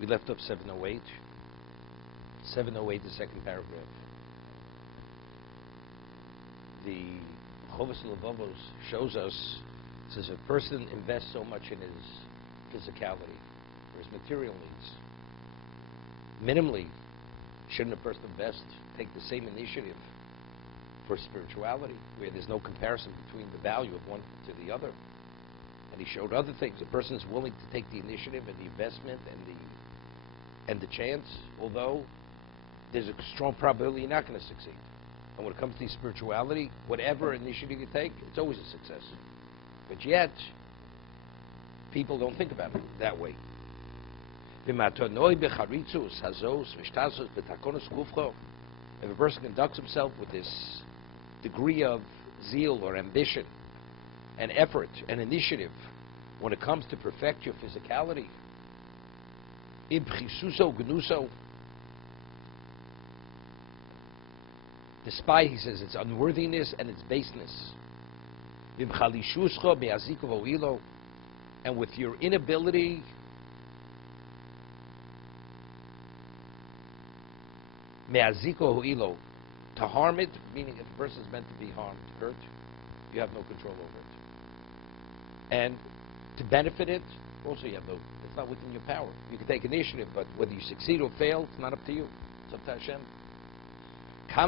We left off 708. 708, the second paragraph. The Chovos HaLevavos shows us, says a person invests so much in his physicality, or his material needs. Minimally, shouldn't a person take the same initiative for spirituality, where there's no comparison between the value of one to the other? And he showed other things. A person is willing to take the initiative and the investment and the chance, although there's a strong probability you're not going to succeed. And when it comes to spirituality, whatever initiative you take, it's always a success. But yet, people don't think about it that way. If a person conducts himself with this degree of zeal or ambition and effort and initiative when it comes to perfect your physicality, despite, he says, its unworthiness and its baseness, and with your inability to harm it, meaning if a person is meant to be harmed, hurt, you have no control over it. And to benefit it, also you have no, it's not within your power. You can take initiative, but whether you succeed or fail, it's not up to you. It's up to Hashem. How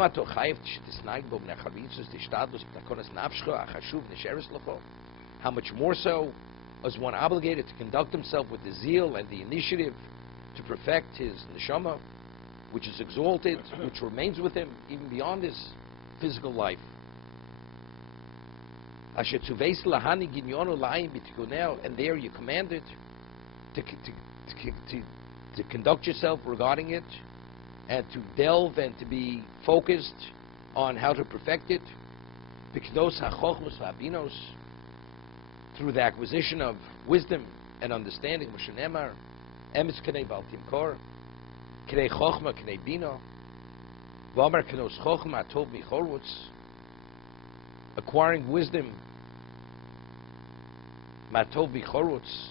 much more so is one obligated to conduct himself with the zeal and the initiative to perfect his neshama, which is exalted, which remains with him even beyond his physical life. And there you're commanded to conduct yourself regarding it, and to delve and to be focused on how to perfect it. Through the acquisition of wisdom and understanding. Acquiring wisdom, matov bichorutz.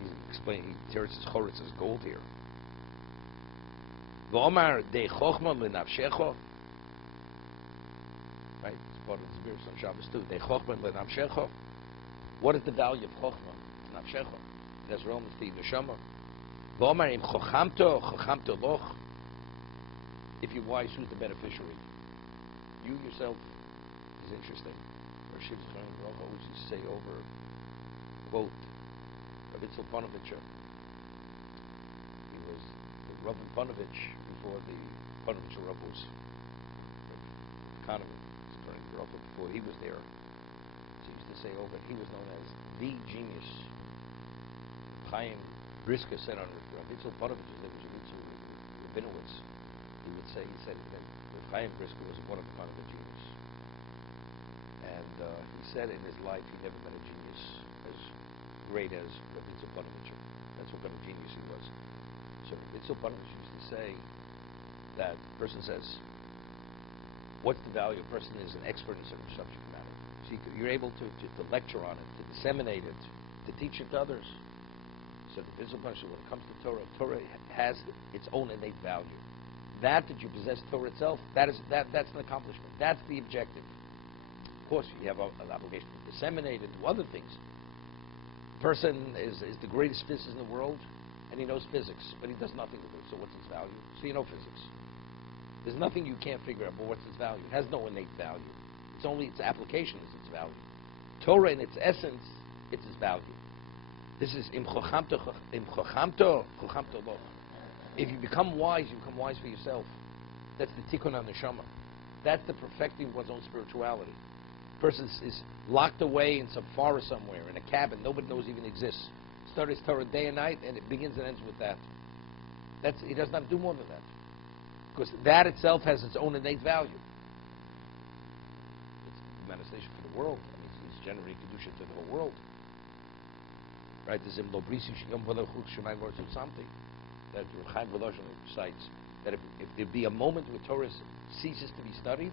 He's explaining, he tears his chorutz as gold here. V'omar de chochma l'nafshecho. Right, it's part of the Zbir on Shabbos too. De chochma l'nafshecho. What is the value of chochma? Nafshecho. It has relevance to neshama. V'omar im chochamto loch. If you're wise, who's the beneficiary? You yourself is interesting. Rashi always used to say over, quote, Rabbi Panovich. He was the Rabbi Panovich before the Panovich Rav was economy. Before he was there. So he used to say over, he was known as the genius. Chaim Brisker said on Rabbi Panovich's Rabinowitz. He said that Chaim Brisker was one of the Panovich genius. And he said in his life he never met a genius as great as Rabbi Panovich. That's what kind of genius he was. So Rabbi Panovich used to say that a person says, what's the value? A person is an expert in certain subject matter. So you're able to lecture on it, to disseminate it, to teach it to others. So the physical person, when it comes to Torah has its own innate value. That you possess Torah itself, that's an accomplishment. That's the objective. Of course, you have an obligation to disseminate it to other things. A person is the greatest physicist in the world, and he knows physics, but he does nothing with it. So what's its value? So you know physics. There's nothing you can't figure out, but what's its value? It has no innate value. It's only its application is its value. Torah, in its essence, it's its value. This is im chochamto loch. If you become wise, you become wise for yourself. That's the tikkun on neshama. That's the perfecting of one's own spirituality. A person is locked away in some forest somewhere, in a cabin nobody knows even exists. Start his Torah day and night, and it begins and ends with that. He does not do more than that. Because that itself has its own innate value. It's a manifestation for the world. I mean, it's generating kedusha to the whole world. Right? There's something that Chaim Volozhin cites, that if there be a moment where Torah ceases to be studied,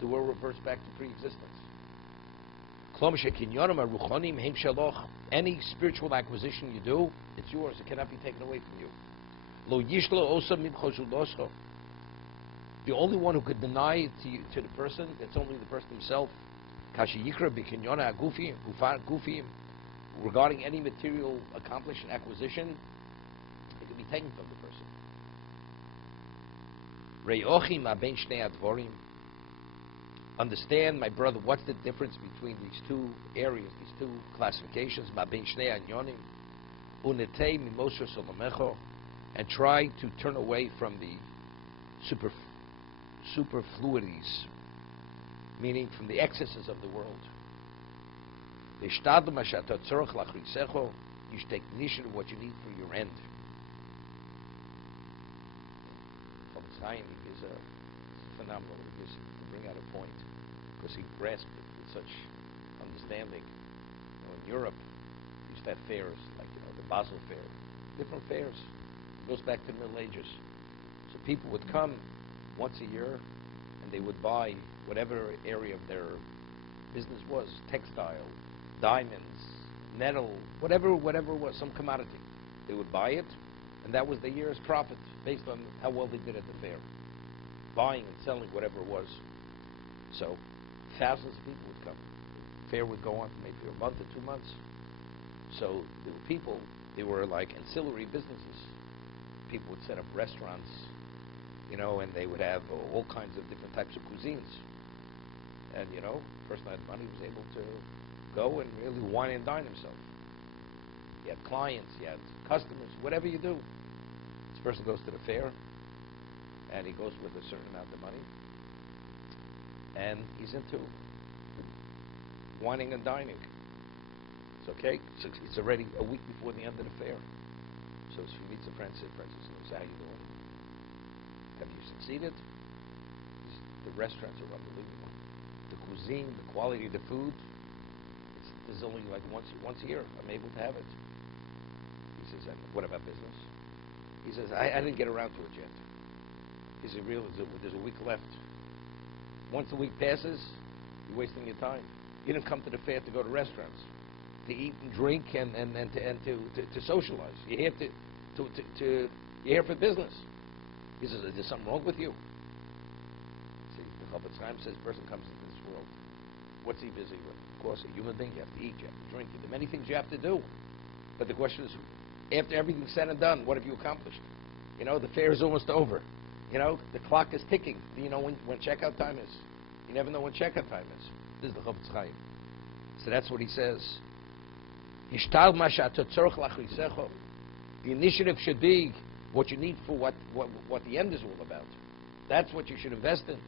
the world reverts back to pre-existence. Any spiritual acquisition you do, it's yours. It cannot be taken away from you. The only one who could deny it to the person, it's only the person himself. Regarding any material accomplished acquisition, it can be taken from the person. Understand, my brother, what's the difference between these two areas, these two classifications, and try to turn away from the superfluities, meaning from the excesses of the world. You should take initiative of what you need for your end. Is a phenomenal to bring out a point, because he grasped it with such understanding. In Europe, we used to have fairs, like the Basel Fair, different fairs. It goes back to the Middle Ages. So people would come once a year, and they would buy whatever area of their business was, textile, diamonds, metal, whatever it was, some commodity. They would buy it, and that was the year's profit based on how well they did at the fair. Buying and selling whatever it was. So thousands of people would come. The fair would go on for maybe a month or 2 months. So there were people, they were like ancillary businesses. People would set up restaurants, and they would have all kinds of different types of cuisines. And, the person who had money was able to go and really wine and dine himself. You had clients, you had customers, whatever you do. This person goes to the fair, and he goes with a certain amount of money, and he's into wining and dining. It's okay. It's already a week before the end of the fair. So he meets a friend, says, how you doing? Have you succeeded? The restaurants are unbelievable. The cuisine, the quality of the food, there's only like once a year I'm able to have it. He says, what about business? He says, I didn't get around to it yet. He said, really, there's a week left. Once a week passes, you're wasting your time. You didn't come to the fair to go to restaurants, to eat and drink and to socialize. You're here you're here for business. He says, is there something wrong with you? See, the Chovot HaLevavos says, person comes into this world. What's he busy with? Of course, a human being. You have to eat, you have to drink. There are many things you have to do. But the question is, after everything's said and done, what have you accomplished? The fair is almost over. The clock is ticking. Do you know when checkout time is? You never know when checkout time is. This is the Chovot HaLevavos. So that's what he says. The initiative should be what you need for what the end is all about. That's what you should invest in.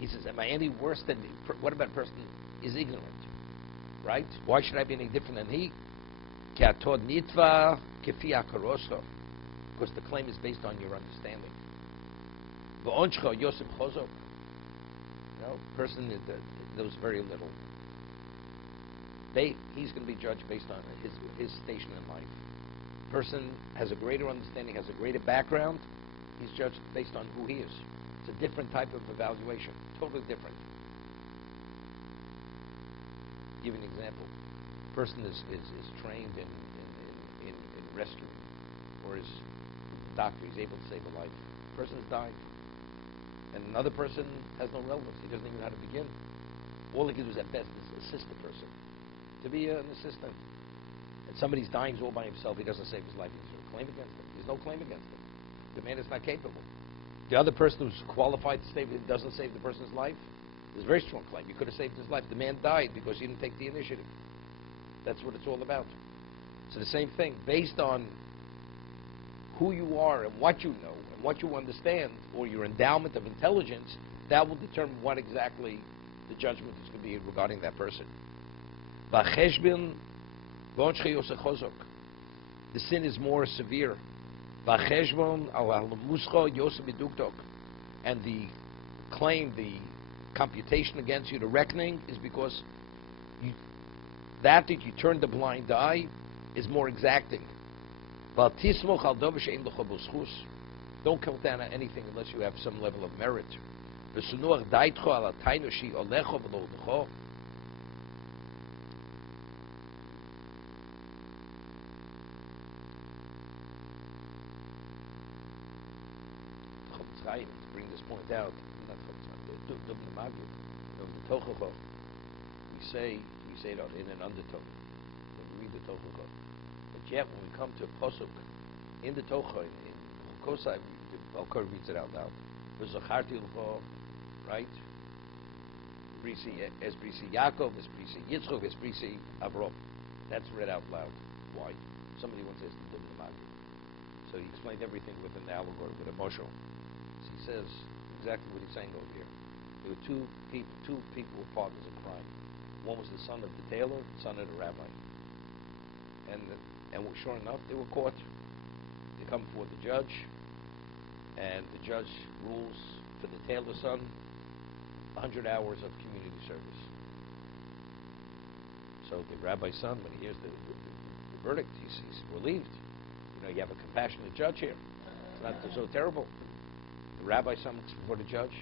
He says, am I any worse than... What about a person is ignorant? Right? Why should I be any different than he? Because the claim is based on your understanding. Person that knows very little. He's going to be judged based on his station in life. Person has a greater understanding, has a greater background. He's judged based on who he is. It's a different type of evaluation, totally different. Give an example. Person is trained in rescue, or is a doctor. He's able to save a life. Person has died, and another person has no relevance. He doesn't even know how to begin. All he can do is at best is assist the person, to be an assistant. And somebody's dying all by himself. He doesn't save his life. There's no claim against him. There's no claim against him. The man is not capable. The other person who's qualified to save it doesn't save the person's life. There's a very strong claim. You could have saved his life. The man died because he didn't take the initiative. That's what it's all about. So the same thing, based on who you are and what you know and what you understand, or your endowment of intelligence, that will determine what exactly the judgment is going to be regarding that person. The sin is more severe. And the claim, the computation against you, the reckoning, is because that you turned a blind eye is more exacting. Don't count down on anything unless you have some level of merit. Bring this point out. We say it in an undertone when we read the Tochacha. But yet, when we come to a pasuk in the Tochacha, in Kosai, al-Qul reads it out loud. V'zacharti l'cho, right? Es brisi Yaakov, es brisi Yitzchok, es brisi Avram. That's read out loud. Why? Somebody once asked the Dubna Magid. So he explained everything within the allegory with a mushal. So he says exactly what he's saying over here. There were two people were partners in crime. One was the son of the tailor, the son of the rabbi. And sure enough, they were caught. They come before the judge, and the judge rules for the tailor's son 100 hours of community service. So the rabbi's son, when he hears the verdict, he's relieved. You have a compassionate judge here. It's not so terrible. The rabbi's son looks before the judge,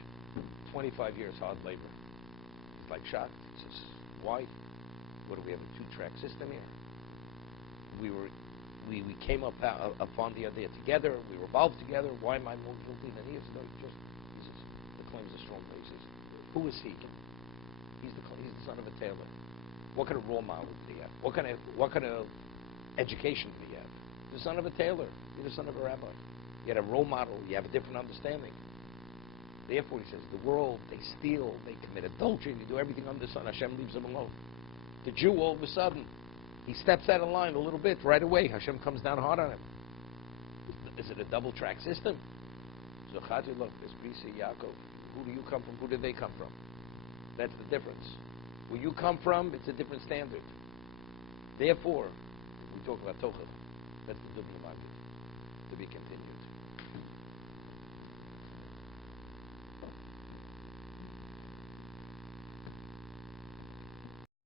25 years hard labor. He's like shocked. He says, why? What do we have, a two-track system here? We came upon the idea together. We were involved together. Why am I more guilty than he is? No, he says, the claim's a strong basis. Who is he? He's the son of a tailor. What kind of role model did he have? What kind of education did he have? The son of a tailor. You're the son of a rabbi. You had a role model. You have a different understanding. Therefore, he says, the world, they steal, they commit adultery, they do everything under the sun. Hashem leaves them alone. The Jew, all of a sudden, he steps out of line a little bit right away. Hashem comes down hard on him. Is it a double-track system? Zochati look, it's Brisi Yaakov. Who do you come from? Who did they come from? That's the difference. Where you come from, it's a different standard. Therefore, we talk about Tochacha. That's the Dubna Magid. To be continued.